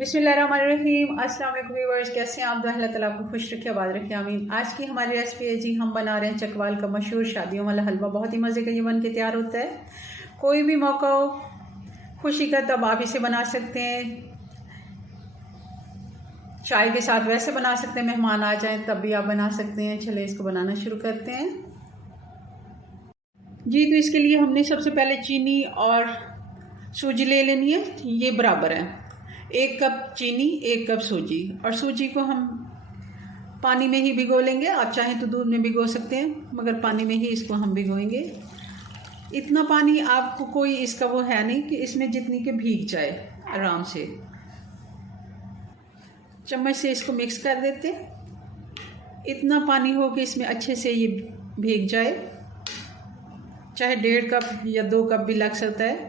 बिस्मिल्लाहिर्रहमानिर्रहीम। अस्सलाम वालेकुम व्यूअर्स, कैसे हैं आप? अल्लाह ताला आपको खुश रखे, आबाद रखे, आमीन। आज की हमारी रेसिपी है जी, हम बना रहे हैं चकवाल का मशहूर शादियों वाला हलवा। बहुत ही मज़े का ये बन के तैयार होता है। कोई भी मौका हो खुशी का तब आप इसे बना सकते हैं, चाय के साथ वैसे बना सकते हैं, मेहमान आ जाएं तब भी आप बना सकते हैं। चले इसको बनाना शुरू करते हैं जी। तो इसके लिए हमने सबसे पहले चीनी और सूजी ले लेनी है, ये बराबर है। 1 कप चीनी 1 कप सूजी, और सूजी को हम पानी में ही भिगो लेंगे। आप चाहें तो दूध में भिगो सकते हैं, मगर पानी में ही इसको हम भिगोएंगे। इतना पानी आपको कोई इसका वो है नहीं कि इसमें जितनी के भीग जाए, आराम से चम्मच से इसको मिक्स कर देते। इतना पानी हो कि इसमें अच्छे से ये भीग जाए, चाहे 1.5 कप या 2 कप भी लग सकता है।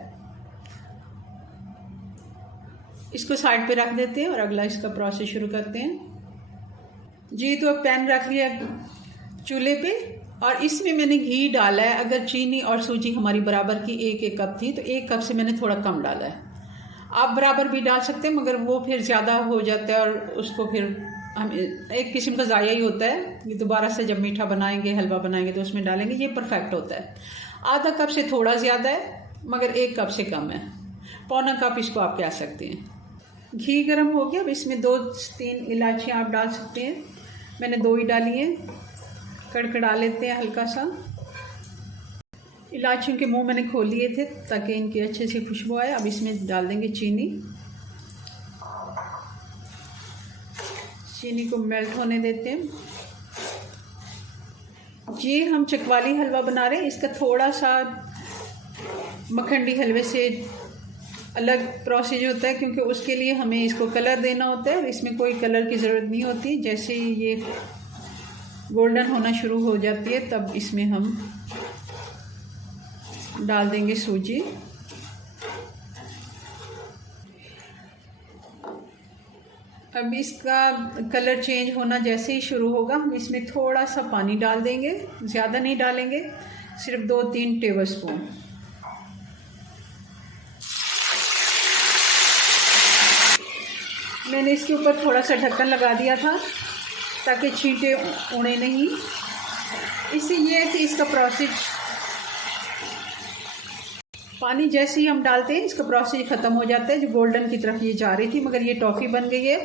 इसको साइड पे रख देते हैं और अगला इसका प्रोसेस शुरू करते हैं जी। तो अब पैन रख लिया चूल्हे पे, और इसमें मैंने घी डाला है। अगर चीनी और सूजी हमारी बराबर की 1-1 कप थी तो 1 कप से मैंने थोड़ा कम डाला है। आप बराबर भी डाल सकते हैं, मगर वो फिर ज़्यादा हो जाता है और उसको फिर हम एक किस्म का ज़ाया ही होता है। ये दोबारा से जब मीठा बनाएंगे, हलवा बनाएंगे तो उसमें डालेंगे, ये परफेक्ट होता है। आधा कप से थोड़ा ज़्यादा है, मगर 1 कप से कम है। पौना कप इसको आप कह सकते हैं। घी गर्म हो गया, अब इसमें 2-3 इलायचियाँ आप डाल सकते हैं। मैंने 2 ही डाली हैं। कड़कड़ा लेते हैं हल्का सा। इलायचियों के मुंह मैंने खोल लिए थे ताकि इनकी अच्छे से खुशबू आए। अब इसमें डाल देंगे चीनी। चीनी को मेल्ट होने देते हैं। ये हम चकवाली हलवा बना रहे हैं, इसका थोड़ा सा मखंडी हलवे से अलग प्रोसेस होता है, क्योंकि उसके लिए हमें इसको कलर देना होता है और इसमें कोई कलर की ज़रूरत नहीं होती। जैसे ही ये गोल्डन होना शुरू हो जाती है तब इसमें हम डाल देंगे सूजी। अब इसका कलर चेंज होना जैसे ही शुरू होगा, हम इसमें थोड़ा सा पानी डाल देंगे, ज़्यादा नहीं डालेंगे, सिर्फ 2-3 टेबल स्पून। मैंने इसके ऊपर थोड़ा सा ढक्कन लगा दिया था ताकि छींटे उड़े नहीं। इससे ये है कि इसका प्रोसेस, पानी जैसे ही हम डालते हैं इसका प्रोसेस ख़त्म हो जाता है। जो गोल्डन की तरफ ये जा रही थी, मगर ये टॉफ़ी बन गई है।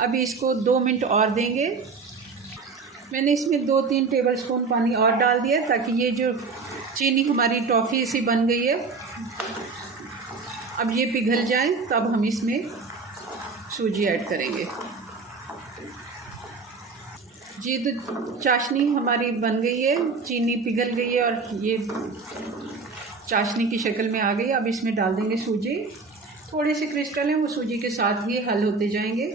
अभी इसको 2 मिनट और देंगे। मैंने इसमें 2-3 टेबल स्पून पानी और डाल दिया ताकि ये जो चीनी हमारी टॉफ़ी सी बन गई है, अब ये पिघल जाए तब हम इसमें सूजी ऐड करेंगे जी। तो चाशनी हमारी बन गई है, चीनी पिघल गई है और ये चाशनी की शक्ल में आ गई। अब इसमें डाल देंगे सूजी। थोड़े से क्रिस्टल हैं, वो सूजी के साथ ही हल होते जाएंगे।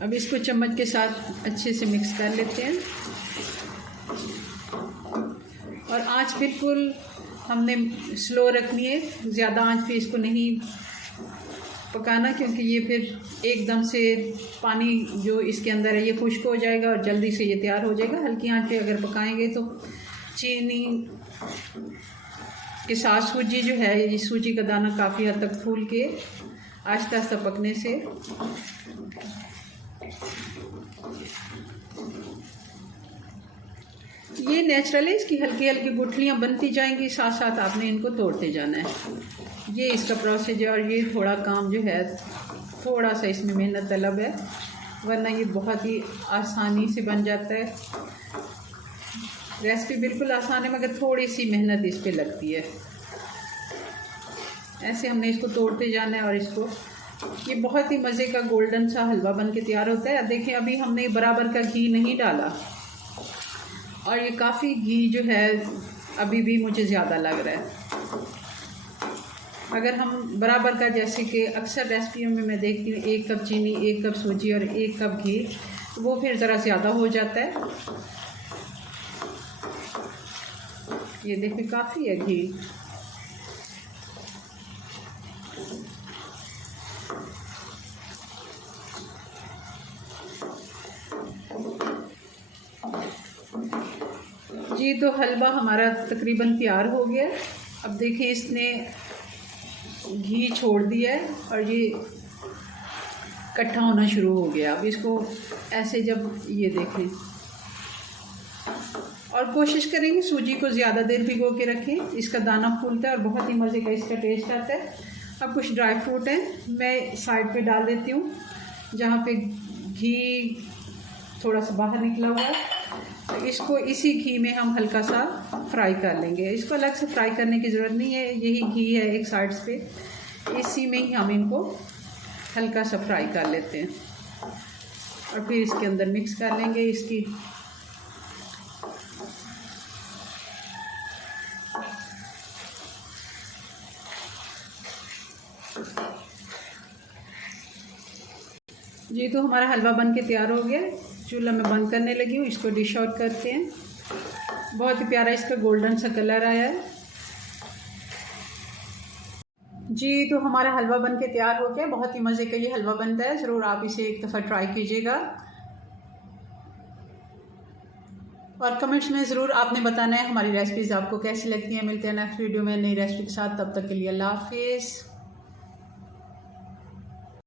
अब इसको चम्मच के साथ अच्छे से मिक्स कर लेते हैं, और आंच बिल्कुल हमने स्लो रखनी है। ज़्यादा आंच पे इसको नहीं पकाना, क्योंकि ये फिर एकदम से पानी जो इसके अंदर है ये खुश्क हो जाएगा और जल्दी से ये तैयार हो जाएगा। हल्की आंच पे अगर पकाएंगे तो चीनी के साथ सूजी जो है, ये सूजी का दाना काफ़ी हद तक फूल के आहिस्ता आहिस्ता पकने से ये नेचुरल है। इसकी हल्की हल्की गुठलियाँ बनती जाएंगी, साथ साथ आपने इनको तोड़ते जाना है। ये इसका प्रोसेस है, और ये थोड़ा काम जो है थोड़ा सा इसमें मेहनत तलब है, वरना ये बहुत ही आसानी से बन जाता है। रेसिपी बिल्कुल आसान है, मगर थोड़ी सी मेहनत इस पर लगती है। ऐसे हमने इसको तोड़ते जाना है, और इसको ये बहुत ही मज़े का गोल्डन सा हलवा बन के तैयार होता है। देखें, अभी हमने बराबर का घी नहीं डाला, और ये काफ़ी घी जो है अभी भी मुझे ज़्यादा लग रहा है। अगर हम बराबर का, जैसे कि अक्सर रेसिपियों में मैं देखती हूँ 1 कप चीनी 1 कप सूजी और 1 कप घी, तो वो फिर ज़रा ज़्यादा हो जाता है। ये देखिए काफ़ी है घी। जी, तो हलवा हमारा तकरीबन तैयार हो गया। अब देखें इसने घी छोड़ दिया है और ये इकट्ठा होना शुरू हो गया। अब इसको ऐसे जब ये देखें, और कोशिश करेंगे सूजी को ज़्यादा देर भिगो के रखें, इसका दाना फूलता है और बहुत ही मज़े का इसका टेस्ट आता है। अब कुछ ड्राई फ्रूट हैं मैं साइड पे डाल देती हूँ, जहाँ पे घी थोड़ा सा बाहर निकला हुआ है। तो इसको इसी घी में हम हल्का सा फ्राई कर लेंगे। इसको अलग से फ्राई करने की ज़रूरत नहीं है, यही घी है एक साइड पे, इसी में ही हम इनको हल्का सा फ्राई कर लेते हैं और फिर इसके अंदर मिक्स कर लेंगे इसकी। जी तो हमारा हलवा बन के तैयार हो गया। चूल्हा में बंद करने लगी हूँ, इसको डिश आउट करते हैं। बहुत ही प्यारा इसका गोल्डन सा कलर आया है। जी तो हमारा हलवा बन के तैयार हो गया। बहुत ही मज़े का ये हलवा बनता है, ज़रूर आप इसे एक दफ़ा ट्राई कीजिएगा और कमेंट्स में ज़रूर आपने बताना है हमारी रेसिपीज़ आपको कैसी लगती हैं। मिलते हैं नेक्स्ट वीडियो में नई रेसिपी के साथ, तब तक के लिए अल्लाह हाफिज़।